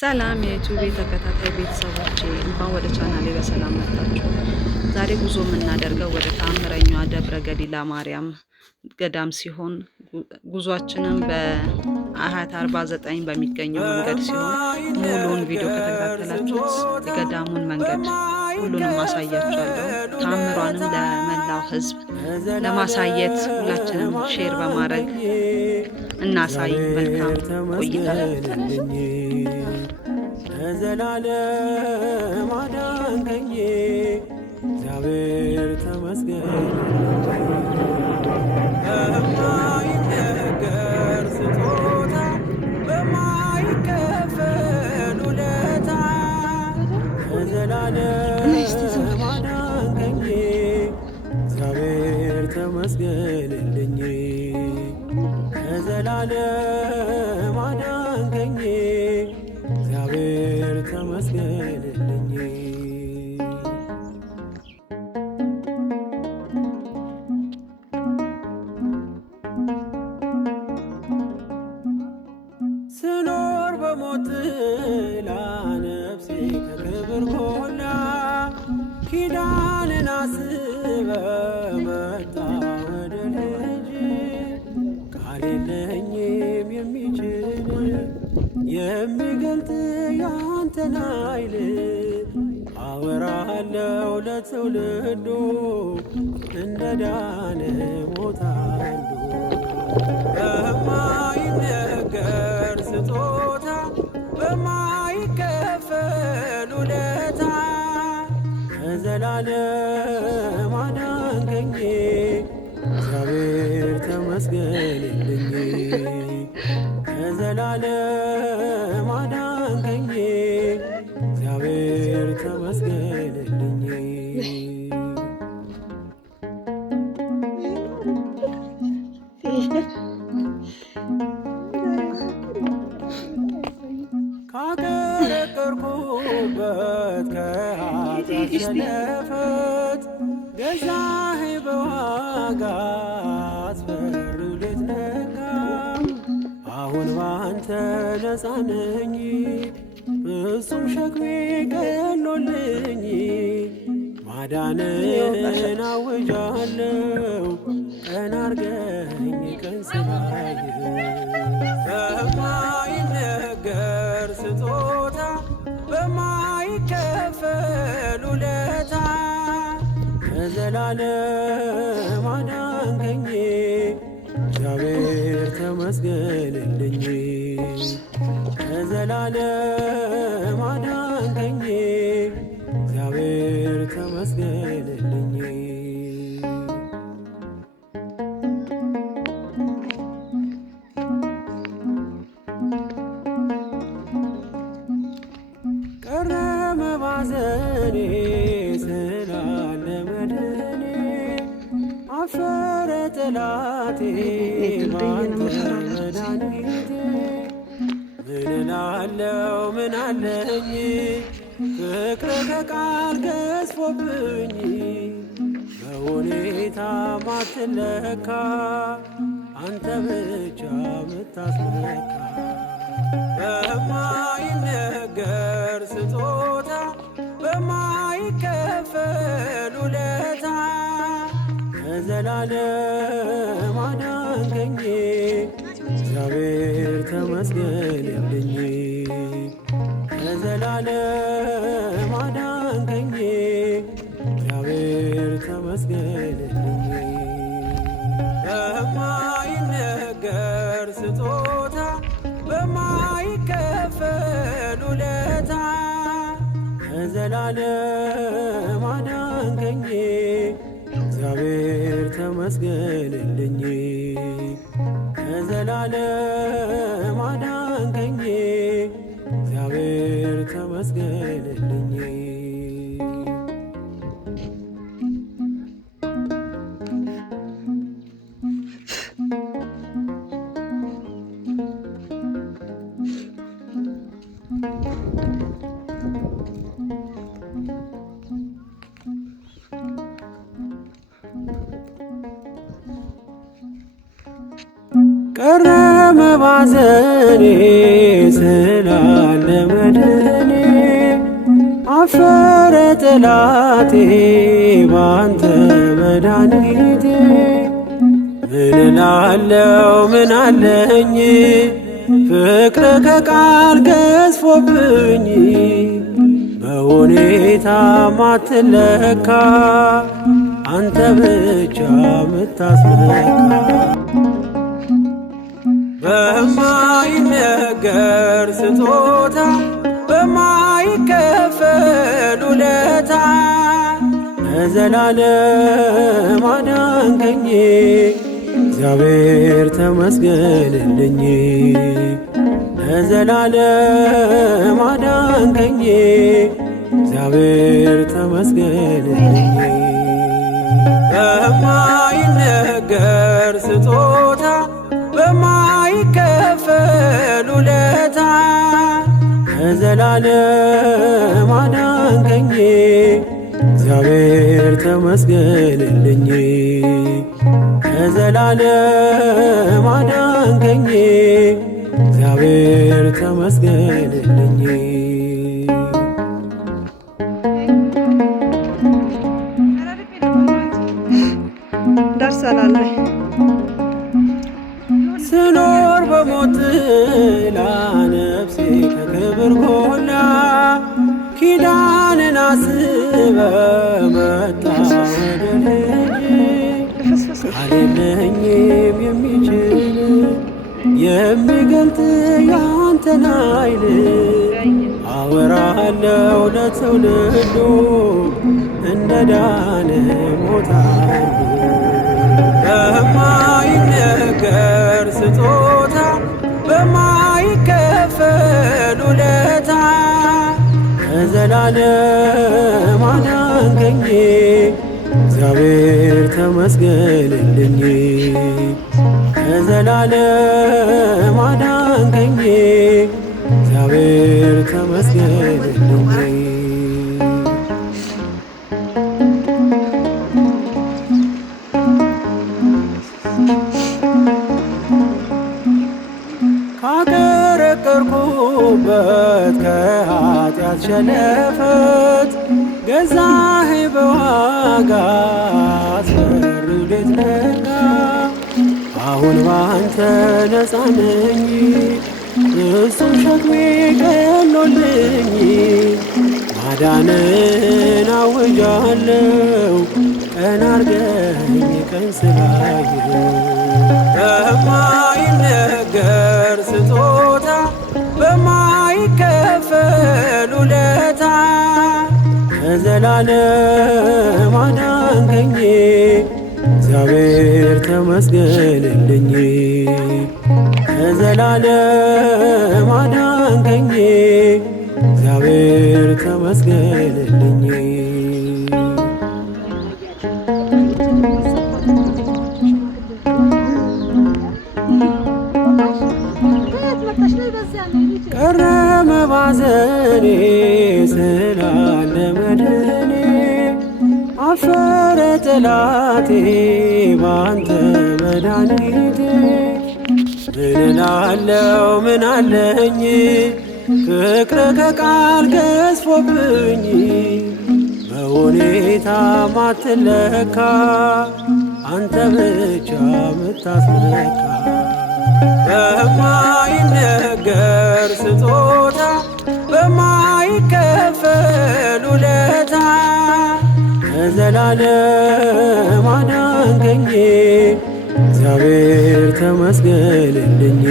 ሰላም የዩቲዩብ ተከታታይ ቤተሰቦቼ እንኳን ወደ ቻናሌ በሰላም መጣችሁ። ዛሬ ጉዞ የምናደርገው ወደ ተአምረኛዋ ደብረ ገሊላ ማርያም ገዳም ሲሆን ጉዟችንም በአሃት 49 በሚገኘው መንገድ ሲሆን ሙሉውን ቪዲዮ ከተከታተላችሁት የገዳሙን መንገድ ሁሉንም ማሳያችኋለሁ። ተአምሯንም ለመላው ሕዝብ ለማሳየት ሁላችንም ሼር በማድረግ እናሳይ። መልካም ቆይታ። ዘላለም አዳንከኝ እግዚአብሔር ተመስገን። በማይነገር ስጦታ በማይከፈል ውለታ ዘላለም አዳንከኝ እግዚአብሔር ተመስገንልኝ። ዘላለም አዳንከኝ እግዚአብሔር ተመስገንልኝ። ስኖር በሞት ጥላ ነፍሴ ከክብር ጎላ ኪዳንን አስበ መጣ ወደ ልጅ ቃል የለኝም የሚችል የሚገልጥ ያንተን ኃይል አወራለሁ ለትውልዱ እንደ ዳነ ሞት አንዱ በማይነገር ስጦታ በማይከፈል ውለታ ዘላለም አዳንከኝ እግዚአብሔር ተመስገንልኝ። ዘላለም አዳንከኝ እግዚአብሔር ተመስገንልኝ። ካቀረቀርኩበት ከኃጢአት ዘለፈት ገዛኸኝ በዋጋ አስፈሪው ሌት ነጋ። አሁን ባንተ ነፃ ነኝ ፍጹም ሸክሜ ቀሎልኝ። ማዳንን አውጃለሁ ቀን አርገኝ ቀን ስላየሁ በማይነገር ስጦታ በማይከፈል ውለታ ዘላለም አዳንከኝ እግዚአብሔር ተመስገንልኝ። ዘላለም አዳንከኝ እግዚአብሔር ተመስገንልኝ። ቀረ መባዘኔ ስላለ መድኔ አፈረ ጠላቴ ባንተ መድኃኒቴ። ምን እላለሁ ምን አለኝ ፍቅር ከቃል ገዝፎብኝ በሁኔታ ማትለካ አንተ ብቻ ምታስመካ። በማይነገር ስጦታ በማይከፈል ውለታ ዘላለም አዳንከኝ እግዚአብሔር ተመስገንልኝ። ዘላለም አዳንከኝ እግዚአብሔር ተመስገንልኝ። በማይነገር ስጦታ በማይከፈል ውለታ ዘላለም አዳንከኝ እግዚአብሔር ተመስገንልኝ። ዘላለም አዳንከኝ እግዚአብሔር ተመስገንልኝ። ቀረ ባዘኔ ስላለ መድኔ አፈረ ጠላቴ ባንተ መድኃኒቴ ምን እላለሁ ምን አለኝ ፍቅር ከቃል ገዝፎብኝ በሁኔታ ማትለካ አንተ ብቻ ምታስመካ በማይነገር ስጦታ በማይከፈል ውለታ ለዘላለም አዳንከኝ እግዚአብሔር ተመስገንልኝ ለዘላለም አዳንከኝ እግዚአብሔር ተመስገንልኝ በማይነገር ስጦታ በማይከፈል ውለታ ለዘላለም አዳንከኝ እግዚአብሔር ተመስገንልኝ ለዘላለም አዳንከኝ እግዚአብሔር ተመስገንልኝ ደርሰናል ስኖር በሞት ጥላ ነፍሴ ከክብር ጎላ ኪዳንን አስበ መጣ ወደ ልጅ ቃል የለኝም የሚችል የሚገልጥ ያንተን ኃይል አወራለሁ ለትውልዱ እንደ ዳነ ሞታሉ በማይነገር ስጦታ በማይከፈል ውለታ ለዘላለም አዳንከኝ እግዚአብሔር ተመስገንልኝ ለዘላለም አዳንከኝ እግዚአብሔር ተመስገንልኝ ካቀረቀርኩበት ከኃጢአት ሸለፈት ገዛኸኝ በዋጋ አስፈሪው ሌት ነጋ አሁን ባንተ ነፃ ነኝ እሱም ሸክሜ ቀሎልኝ ማዳንን አውጃለሁ ቀን አርገኝ ቀን ስላየሁ በማይነገር ስጦታ በማይከፈል ውለታ ለዘላለም አዳንከኝ እግዚአብሔር ተመስገንልኝ ለዘላለም አዳንከኝ እግዚአብሔር ተመስገንልኝ ቀረ መባዘኔ ስላለ መድኔ አፈረ ጠላቴ ባንተ መድኃኒቴ ምን እላለሁ ምን አለኝ ፍቅር ከቃል ገዝፎብኝ በሁኔታ ማትለካ አንተ ብቻ ምታስመካ በማይነገር ስጦታ በማይከፈል ውለታ ለዘላለም አዳንከኝ እግዚአብሔር ተመስገንልኝ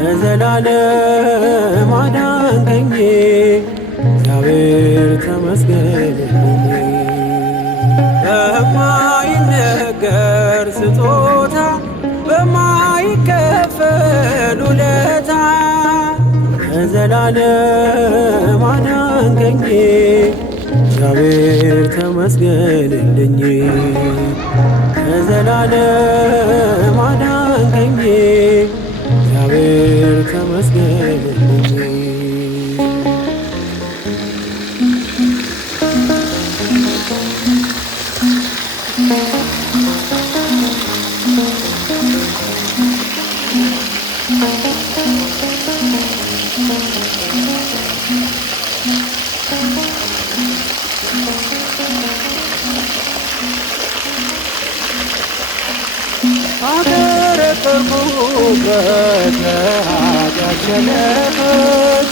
ለዘላለም አዳንከኝ እግዚአብሔር ተመስገንልኝ በማይነገር ስጦታ በማይከፈል ውለታ ለዘላለም አዳንከኝ እግዚአብሔር ተመስገንልኝ ለዘላለም አዳንከኝ እግዚአብሔር ተመስገንልኝ Thank you. አቀረቀርኩበት ለኃጢአት ሸለፈት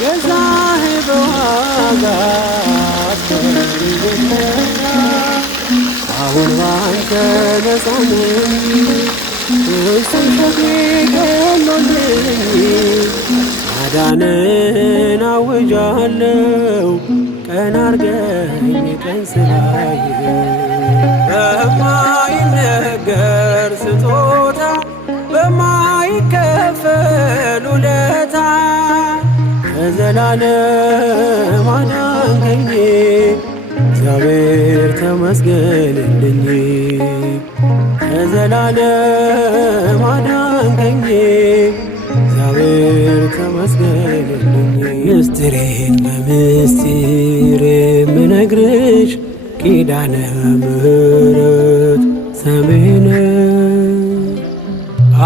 ገዛህ በዋጋ አስከብረኸኛል። አሁን ባንተ ነፃ ነኝ ውስን ሸክሜ ቀሎልኝ ማዳንን አውጃለሁ ቀን አርገኝ ቀን ስላየሁ በማይነገር ስጦታ በማይከፈል ውለታ ከዘላለም አዳንከኝ እግዚአብሔር ተመስገንልኝ ከዘላለም አዳንከኝ እግዚአብሔር ተመስገንልኝ። ምስጢሬን በምስጢር የምነግርሽ ኪዳነ ምሕረት ሰሜን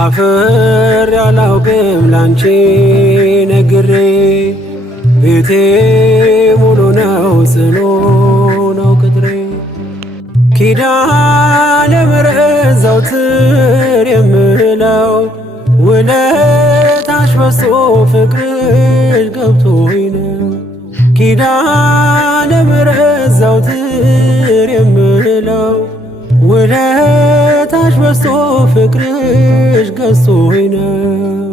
አፈር ያላውቅም ላንቺ ነግሬ ቤቴ ሙሉ ነው ጽኑ ነው ቅጥሬ ኪዳነ ምሕረት ዘወትር የምለው ውለታሽ በዝቶ ፍቅርሽ ገብቶኝ ነው ኪዳነ ምሕረት ዘወትር የምለው ውለታሽ በዝቶ ፍቅርሽ ገዝቶኝ ነው